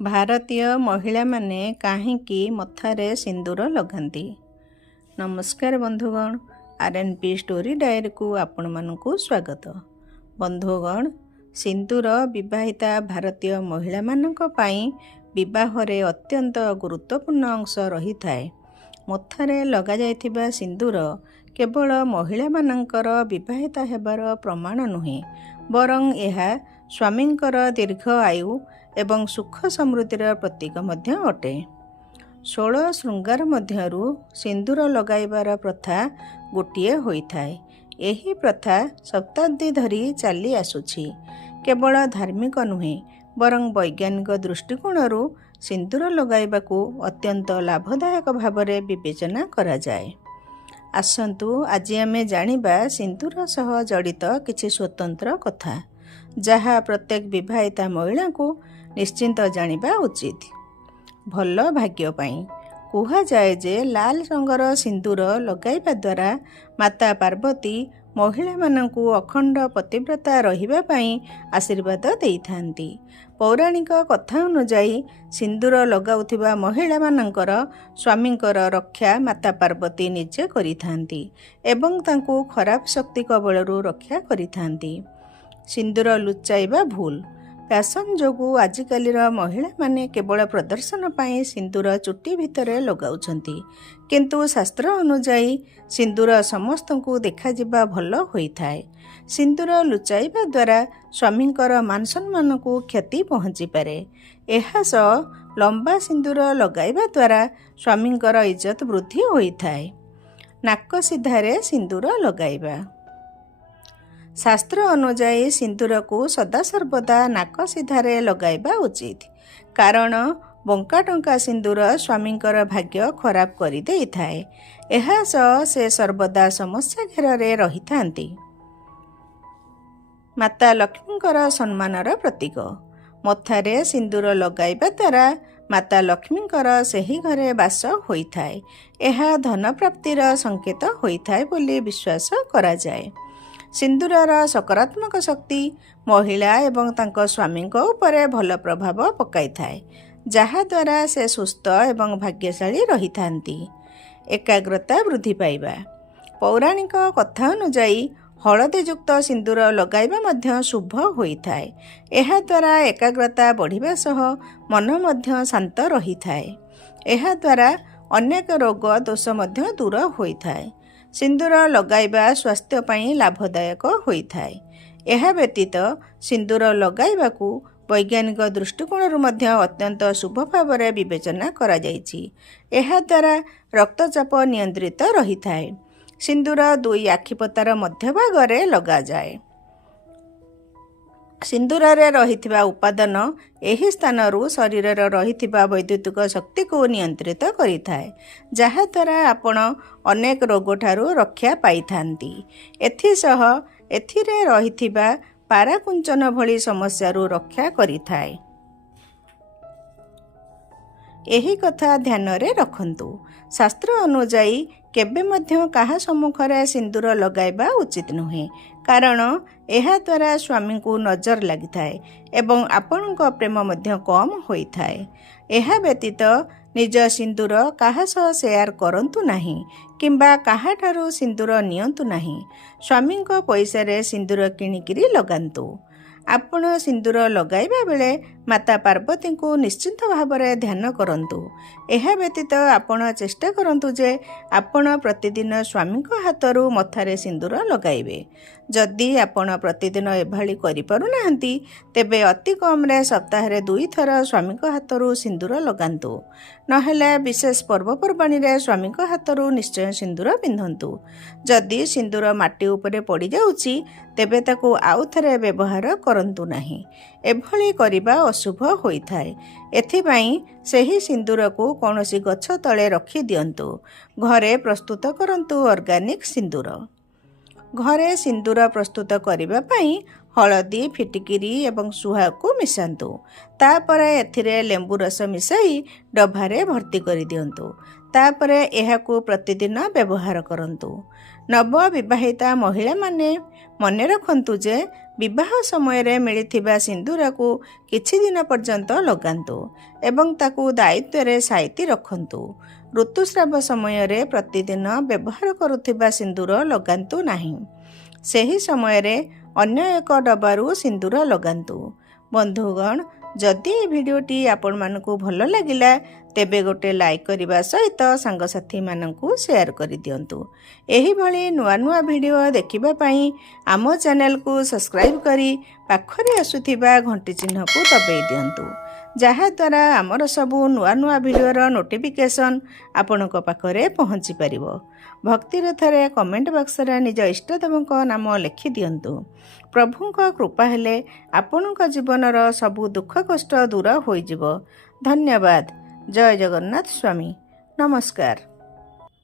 ଭାରତୀୟ ମହିଳାମାନେ କାହିଁକି ମଥାରେ ସିନ୍ଦୁର ଲଗାନ୍ତି? ନମସ୍କାର ବନ୍ଧୁଗଣ, RNP ଷ୍ଟୋରି ଡାଏରୀକୁ ଆପଣମାନଙ୍କୁ ସ୍ୱାଗତ। ବନ୍ଧୁଗଣ, ସିନ୍ଦୁର ବିବାହିତା ଭାରତୀୟ ମହିଳାମାନଙ୍କ ପାଇଁ ବିବାହରେ ଅତ୍ୟନ୍ତ ଗୁରୁତ୍ୱପୂର୍ଣ୍ଣ ଅଂଶ ରହିଥାଏ। ମଥାରେ ଲଗାଯାଇଥିବା ସିନ୍ଦୁର କେବଳ ମହିଳାମାନଙ୍କର ବିବାହିତା ହେବାର ପ୍ରମାଣ ନୁହେଁ, ବରଂ ଏହା ସ୍ୱାମୀଙ୍କର ଦୀର୍ଘ ଆୟୁ ଏବଂ ସୁଖ ସମୃଦ୍ଧିର ପ୍ରତୀକ ମଧ୍ୟ ଅଟେ। 16 ଶୃଙ୍ଗାର ମଧ୍ୟରୁ ସିନ୍ଦୁର ଲଗାଇବାର ପ୍ରଥା ଗୋଟିଏ ହୋଇଥାଏ। ଏହି ପ୍ରଥା ଶତାବ୍ଦୀ ଧରି ଚାଲି ଆସୁଛି। କେବଳ ଧାର୍ମିକ ନୁହେଁ, ବରଂ ବୈଜ୍ଞାନିକ ଦୃଷ୍ଟିକୋଣରୁ ସିନ୍ଦୁର ଲଗାଇବାକୁ ଅତ୍ୟନ୍ତ ଲାଭଦାୟକ ଭାବରେ ବିବେଚନା କରାଯାଏ। ଆସନ୍ତୁ ଆଜି ଆମେ ଜାଣିବା ସିନ୍ଦୁର ସହ ଜଡ଼ିତ କିଛି ସ୍ୱତନ୍ତ୍ର କଥା, ଯାହା ପ୍ରତ୍ୟେକ ବିବାହିତା ମହିଳାଙ୍କୁ ନିଶ୍ଚିନ୍ତ ଜାଣିବା ଉଚିତ। ଭଲ ଭାଗ୍ୟ ପାଇଁ କୁହାଯାଏ ଯେ ଲାଲ ରଙ୍ଗର ସିନ୍ଦୁର ଲଗାଇବା ଦ୍ୱାରା ମାତା ପାର୍ବତୀ ମହିଳାମାନଙ୍କୁ ଅଖଣ୍ଡ ପତିବ୍ରତା ରହିବା ପାଇଁ ଆଶୀର୍ବାଦ ଦେଇଥାନ୍ତି। ପୌରାଣିକ କଥା ଅନୁଯାୟୀ ସିନ୍ଦୁର ଲଗାଉଥିବା ମହିଳାମାନଙ୍କର ସ୍ୱାମୀଙ୍କର ରକ୍ଷା ମାତା ପାର୍ବତୀ ନିଜେ କରିଥାନ୍ତି ଏବଂ ତାଙ୍କୁ ଖରାପ ଶକ୍ତି କବଳରୁ ରକ୍ଷା କରିଥାନ୍ତି। ସିନ୍ଦୁର ଲୁଚାଇବା ଭୁଲ। ଫ୍ୟାସନ୍ ଯୋଗୁଁ ଆଜିକାଲିର ମହିଳାମାନେ କେବଳ ପ୍ରଦର୍ଶନ ପାଇଁ ସିନ୍ଦୁର ଚୁଟି ଭିତରେ ଲଗାଉଛନ୍ତି, କିନ୍ତୁ ଶାସ୍ତ୍ର ଅନୁଯାୟୀ ସିନ୍ଦୁର ସମସ୍ତଙ୍କୁ ଦେଖାଯିବା ଭଲ ହୋଇଥାଏ। ସିନ୍ଦୁର ଲୁଚାଇବା ଦ୍ୱାରା ସ୍ୱାମୀଙ୍କର ମାନସମ୍ମାନକୁ କ୍ଷତି ପହଞ୍ଚିପାରେ। ଏହା ସହ ଲମ୍ବା ସିନ୍ଦୁର ଲଗାଇବା ଦ୍ୱାରା ସ୍ୱାମୀଙ୍କର ଇଜ୍ଜତ ବୃଦ୍ଧି ହୋଇଥାଏ। ନାକ ସିଧାରେ ସିନ୍ଦୁର ଲଗାଇବା। ଶାସ୍ତ୍ର ଅନୁଯାୟୀ ସିନ୍ଦୁରକୁ ସଦାସର୍ବଦା ନାକ ସିଧାରେ ଲଗାଇବା ଉଚିତ, କାରଣ ବଙ୍କା ଟଙ୍କା ସିନ୍ଦୁର ସ୍ୱାମୀଙ୍କର ଭାଗ୍ୟ ଖରାପ କରିଦେଇଥାଏ। ଏହା ସହ ସେ ସର୍ବଦା ସମସ୍ୟା ଘେରରେ ରହିଥାନ୍ତି। ମାତା ଲକ୍ଷ୍ମୀଙ୍କର ସମ୍ମାନର ପ୍ରତୀକ। ମଥାରେ ସିନ୍ଦୁର ଲଗାଇବା ଦ୍ୱାରା ମାତା ଲକ୍ଷ୍ମୀଙ୍କର ସେହି ଘରେ ବାସ ହୋଇଥାଏ। ଏହା ଧନ ପ୍ରାପ୍ତିର ସଂକେତ ହୋଇଥାଏ ବୋଲି ବିଶ୍ୱାସ କରାଯାଏ। ସିନ୍ଦୁରର ସକାରାତ୍ମକ ଶକ୍ତି ମହିଳା ଏବଂ ତାଙ୍କ ସ୍ୱାମୀଙ୍କ ଉପରେ ଭଲ ପ୍ରଭାବ ପକାଇଥାଏ, ଯାହାଦ୍ୱାରା ସେ ସୁସ୍ଥ ଏବଂ ଭାଗ୍ୟଶାଳୀ ରହିଥାନ୍ତି। ଏକାଗ୍ରତା ବୃଦ୍ଧି ପାଇବା। ପୌରାଣିକ କଥା ଅନୁଯାୟୀ ହଳଦୀଯୁକ୍ତ ସିନ୍ଦୁର ଲଗାଇବା ମଧ୍ୟ ଶୁଭ ହୋଇଥାଏ। ଏହାଦ୍ୱାରା ଏକାଗ୍ରତା ବଢ଼ିବା ସହ ମନ ମଧ୍ୟ ଶାନ୍ତ ରହିଥାଏ। ଏହାଦ୍ୱାରା ଅନେକ ରୋଗ ଦୋଷ ମଧ୍ୟ ଦୂର ହୋଇଥାଏ। ସିନ୍ଦୁର ଲଗାଇବା ସ୍ୱାସ୍ଥ୍ୟ ପାଇଁ ଲାଭଦାୟକ ହୋଇଥାଏ। ଏହା ବ୍ୟତୀତ ସିନ୍ଦୁର ଲଗାଇବାକୁ ବୈଜ୍ଞାନିକ ଦୃଷ୍ଟିକୋଣରୁ ମଧ୍ୟ ଅତ୍ୟନ୍ତ ଶୁଭ ଭାବରେ ବିବେଚନା କରାଯାଇଛି। ଏହାଦ୍ୱାରା ରକ୍ତଚାପ ନିୟନ୍ତ୍ରିତ ରହିଥାଏ। ସିନ୍ଦୁର 2 ଆଖିପତାର ମଧ୍ୟଭାଗରେ ଲଗାଯାଏ। ସିନ୍ଦୁରରେ ରହିଥିବା ଉପାଦାନ ଏହି ସ୍ଥାନରୁ ଶରୀରରେ ରହିଥିବା ବୈଦ୍ୟୁତିକ ଶକ୍ତିକୁ ନିୟନ୍ତ୍ରିତ କରିଥାଏ, ଯାହାଦ୍ୱାରା ଆପଣ ଅନେକ ରୋଗଠାରୁ ରକ୍ଷା ପାଇଥାନ୍ତି। ଏଥିସହ ଏଥିରେ ରହିଥିବା ପାରାକୁଞ୍ଚନ ଭଳି ସମସ୍ୟାରୁ ରକ୍ଷା କରିଥାଏ। ଏହି କଥା ଧ୍ୟାନରେ ରଖନ୍ତୁ। ଶାସ୍ତ୍ର ଅନୁଯାୟୀ କେବେ ମଧ୍ୟ କାହା ସମ୍ମୁଖରେ ସିନ୍ଦୁର ଲଗାଇବା ଉଚିତ ନୁହେଁ, କାରଣ ଏହାଦ୍ୱାରା ସ୍ୱାମୀଙ୍କୁ ନଜର ଲାଗିଥାଏ ଏବଂ ଆପଣଙ୍କ ପ୍ରେମ ମଧ୍ୟ କମ୍ ହୋଇଥାଏ। ଏହା ବ୍ୟତୀତ ନିଜ ସିନ୍ଦୁର କାହା ସହ ସେୟାର କରନ୍ତୁ ନାହିଁ କିମ୍ବା କାହାଠାରୁ ସିନ୍ଦୁର ନିଅନ୍ତୁ ନାହିଁ। ସ୍ୱାମୀଙ୍କ ପଇସାରେ ସିନ୍ଦୁର କିଣିକିରି ଲଗାନ୍ତୁ। ଆପଣ ସିନ୍ଦୁର ଲଗାଇବା ବେଳେ ମାତା ପାର୍ବତୀଙ୍କୁ ନିଶ୍ଚିନ୍ତ ଭାବରେ ଧ୍ୟାନ କରନ୍ତୁ। ଏହା ବ୍ୟତୀତ ଆପଣ ଚେଷ୍ଟା କରନ୍ତୁ ଯେ ଆପଣ ପ୍ରତିଦିନ ସ୍ୱାମୀଙ୍କ ହାତରୁ ମଥାରେ ସିନ୍ଦୁର ଲଗାଇବେ। ଯଦି ଆପଣ ପ୍ରତିଦିନ ଏଭଳି କରିପାରୁନାହାନ୍ତି, ତେବେ ଅତି କମ୍ରେ ସପ୍ତାହରେ 2 ଥର ସ୍ୱାମୀଙ୍କ ହାତରୁ ସିନ୍ଦୁର ଲଗାନ୍ତୁ। ନହେଲେ ବିଶେଷ ପର୍ବପର୍ବାଣିରେ ସ୍ୱାମୀଙ୍କ ହାତରୁ ନିଶ୍ଚୟ ସିନ୍ଦୁର ପିନ୍ଧନ୍ତୁ। ଯଦି ସିନ୍ଦୁର ମାଟି ଉପରେ ପଡ଼ିଯାଉଛି, ତେବେ ତାକୁ ଆଉ ଥରେ ବ୍ୟବହାର କରନ୍ତୁ ନାହିଁ। ଏଭଳି କରିବା ଅଶୁଭ ହୋଇଥାଏ। ଏଥିପାଇଁ ସେହି ସିନ୍ଦୁରକୁ କୌଣସି ଗଛ ତଳେ ରଖିଦିଅନ୍ତୁ। ଘରେ ପ୍ରସ୍ତୁତ କରନ୍ତୁ ଅର୍ଗାନିକ୍ ସିନ୍ଦୁର। ଘରେ ସିନ୍ଦୁର ପ୍ରସ୍ତୁତ କରିବା ପାଇଁ ହଳଦୀ, ଫିଟିକିରି ଏବଂ ସୁହାକୁ ମିଶାନ୍ତୁ। ତାପରେ ଏଥିରେ ଲେମ୍ବୁ ରସ ମିଶାଇ ଡଭାରେ ଭର୍ତ୍ତି କରିଦିଅନ୍ତୁ। ତାପରେ ଏହାକୁ ପ୍ରତିଦିନ ବ୍ୟବହାର କରନ୍ତୁ। ନବବିବାହିତା ମହିଳାମାନେ ମନେ ରଖନ୍ତୁ ଯେ ବିବାହ ସମୟରେ ମିଳିଥିବା ସିନ୍ଦୁରକୁ କିଛି ଦିନ ପର୍ଯ୍ୟନ୍ତ ଲଗାନ୍ତୁ ଏବଂ ତାକୁ ଦାୟିତ୍ୱରେ ସାଇତି ରଖନ୍ତୁ। ଋତୁସ୍ରାବ ସମୟରେ ପ୍ରତିଦିନ ବ୍ୟବହାର କରୁଥିବା ସିନ୍ଦୁର ଲଗାନ୍ତୁ ନାହିଁ। ସେହି ସମୟରେ ଅନ୍ୟ ଏକ ଡବାରୁ ସିନ୍ଦୁର ଲଗାନ୍ତୁ। ବନ୍ଧୁଗଣ, ଯଦି ଏ ଭିଡ଼ିଓଟି ଆପଣମାନଙ୍କୁ ଭଲ ଲାଗିଲା ତେବେ ଗୋଟେ ଲାଇକ୍ କରିବା ସହିତ ସାଙ୍ଗସାଥୀମାନଙ୍କୁ ସେୟାର କରିଦିଅନ୍ତୁ। ଏହିଭଳି ନୂଆ ନୂଆ ଭିଡ଼ିଓ ଦେଖିବା ପାଇଁ ଆମ ଚ୍ୟାନେଲକୁ ସବସ୍କ୍ରାଇବ୍ କରି ପାଖରେ ଆସୁଥିବା ଘଣ୍ଟି ଚିହ୍ନକୁ ଦବାଇ ଦିଅନ୍ତୁ, ଯାହାଦ୍ୱାରା ଆମର ସବୁ ନୂଆ ନୂଆ ଭିଡ଼ିଓର ନୋଟିଫିକେସନ୍ ଆପଣଙ୍କ ପାଖରେ ପହଞ୍ଚି ପାରିବ। ଭକ୍ତିରଥରେ କମେଣ୍ଟ ବକ୍ସରେ ନିଜ ଇଷ୍ଟଦେବଙ୍କ ନାମ ଲେଖିଦିଅନ୍ତୁ। ପ୍ରଭୁଙ୍କ କୃପା ହେଲେ ଆପଣଙ୍କ ଜୀବନର ସବୁ ଦୁଃଖ କଷ୍ଟ ଦୂର ହୋଇଯିବ। ଧନ୍ୟବାଦ। ଜୟ ଜଗନ୍ନାଥ ସ୍ୱାମୀ। ନମସ୍କାର।